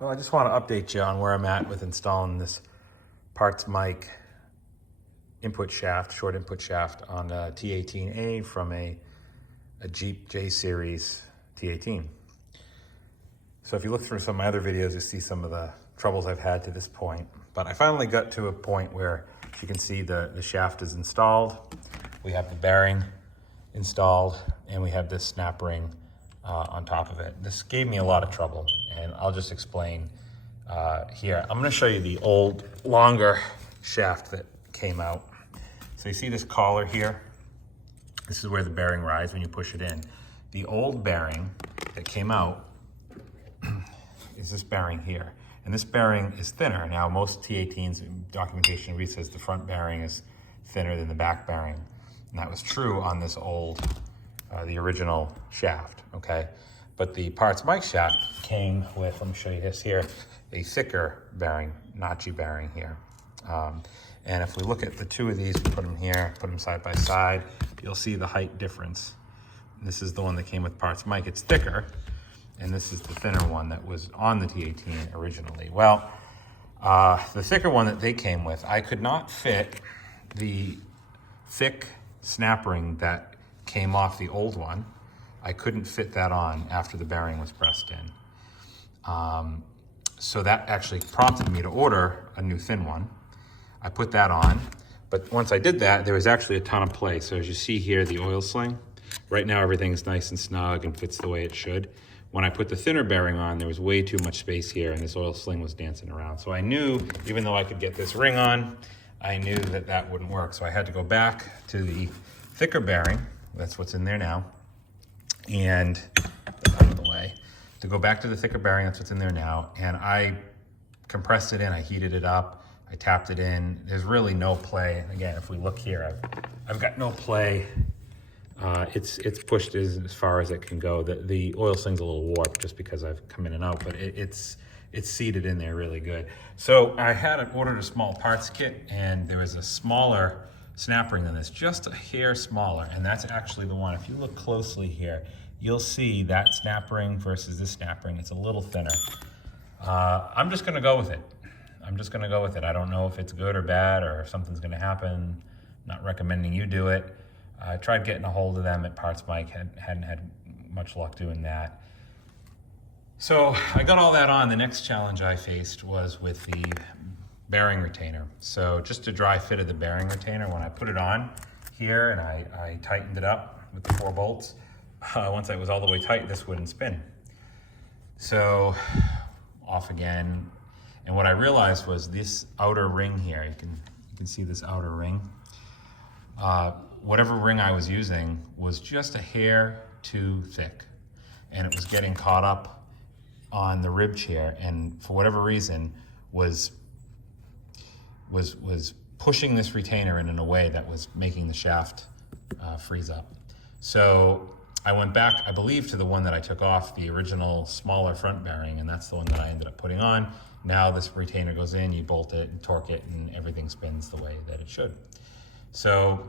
Well, I just want to update you on where I'm at with installing this parts mic input shaft, short input shaft on a t18A from a Jeep J Series t18. So if you look through some of my other videos, you see some of the troubles I've had to this point. But I finally got to a point where you can see the shaft is installed. We have the bearing installed, and we have this snap ring on top of it. This gave me a lot of trouble, and I'll just explain here. I'm gonna show you the old, longer shaft that came out. So you see this collar here? This is where the bearing rides when you push it in. The old bearing that came out is this bearing here. And this bearing is thinner. Now, most T18s documentation reads says the front bearing is thinner than the back bearing. And that was true on this old, the original shaft, okay? But the parts mic shaft came with, let me show you this here, a thicker bearing, notchy bearing here. And if we look at the two of these, we put them here, put them side by side, you'll see the height difference. This is the one that came with parts mic, it's thicker. And this is the thinner one that was on the T18 originally. Well, the thicker one that they came with, I could not fit the thick snap ring that came off the old one. I couldn't fit that on after the bearing was pressed in. So that actually prompted me to order a new thin one. I put that on, but once I did that, there was actually a ton of play. So as you see here, the oil sling, right now everything's nice and snug and fits the way it should. When I put the thinner bearing on, there was way too much space here and this oil sling was dancing around. So I knew, even though I could get this ring on, I knew that that wouldn't work. So I had to go back to the thicker bearing. That's what's in there now. And out of the way. To go back to the thicker bearing, that's what's in there now. And I compressed it in, I heated it up, I tapped it in. There's really no play. Again, if we look here, I've got no play. It's pushed as far as it can go. The oil sling's a little warped just because I've come in and out, but it's seated in there really good. So I had ordered a small parts kit, and there was a smaller snap ring than this, just a hair smaller, and that's actually the one. If you look closely here, you'll see that snap ring versus this snap ring. It's a little thinner. I'm just gonna go with it. I don't know if it's good or bad or if something's gonna happen. I'm not recommending you do it. I tried getting a hold of them at Parts Mic, hadn't had much luck doing that. So I got all that on. The next challenge I faced was with the bearing retainer. So just a dry fit of the bearing retainer, when I put it on here and I tightened it up with the 4 bolts, once I was all the way tight, this wouldn't spin. So off again. And what I realized was this outer ring here, you can see this outer ring. Whatever ring I was using was just a hair too thick, and it was getting caught up on the rib chair, and for whatever reason was pushing this retainer in a way that was making the shaft freeze up. So I went back, I believe, to the one that I took off, the original smaller front bearing, and that's the one that I ended up putting on. Now this retainer goes in, you bolt it and torque it, and everything spins the way that it should. So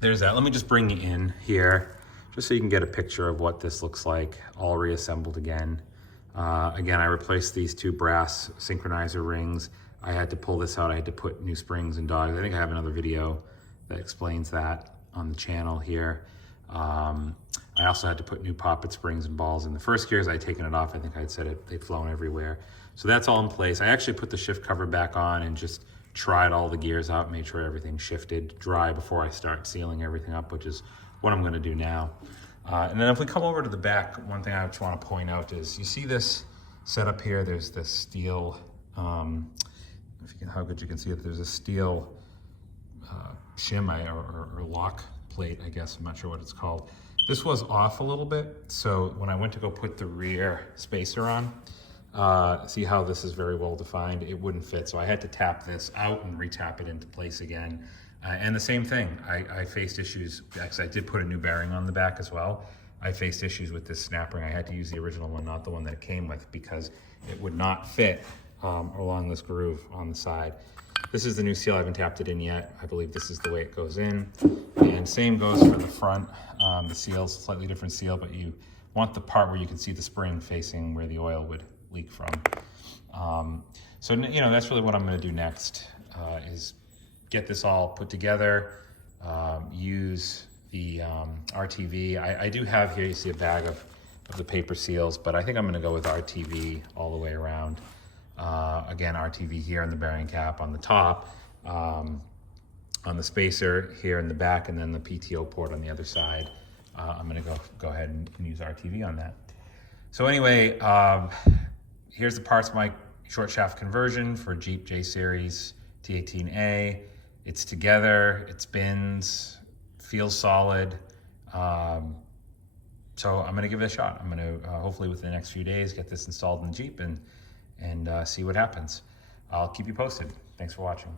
there's that. Let me just bring you in here, just so you can get a picture of what this looks like, all reassembled again. Again, I replaced these 2 brass synchronizer rings. I had to pull this out. I had to put new springs and dogs. I think I have another video that explains that on the channel here. I also had to put new poppet springs and balls in the first gears. I had taken it off. I think I had said they'd flown everywhere. So that's all in place. I actually put the shift cover back on and just tried all the gears out, made sure everything shifted dry before I start sealing everything up, which is what I'm gonna do now. And then if we come over to the back, one thing I just wanna point out is, you see this setup here, there's this steel, if you can, how good you can see it, there's a steel shim or lock plate, I guess, I'm not sure what it's called. This was off a little bit, so when I went to go put the rear spacer on, see how this is very well defined, it wouldn't fit, so I had to tap this out and re-tap it into place again. And the same thing, I faced issues, actually I did put a new bearing on the back as well. I faced issues with this snap ring. I had to use the original one, not the one that it came with, because it would not fit along this groove on the side. This is the new seal, I haven't tapped it in yet. I believe this is the way it goes in. And same goes for the front. The seal's a slightly different seal, but you want the part where you can see the spring facing where the oil would leak from. So, you know, that's really what I'm going to do next, is get this all put together, use the RTV. I do have here, you see a bag of the paper seals, but I think I'm going to go with RTV all the way around. Again, RTV here on the bearing cap on the top, on the spacer here in the back, and then the PTO port on the other side. I'm going to go ahead and use RTV on that. So anyway, here's the parts mic short shaft conversion for Jeep J Series T18A. It's together, it spins, feels solid. So I'm gonna give it a shot. I'm gonna hopefully within the next few days get this installed in the Jeep and see what happens. I'll keep you posted. Thanks for watching.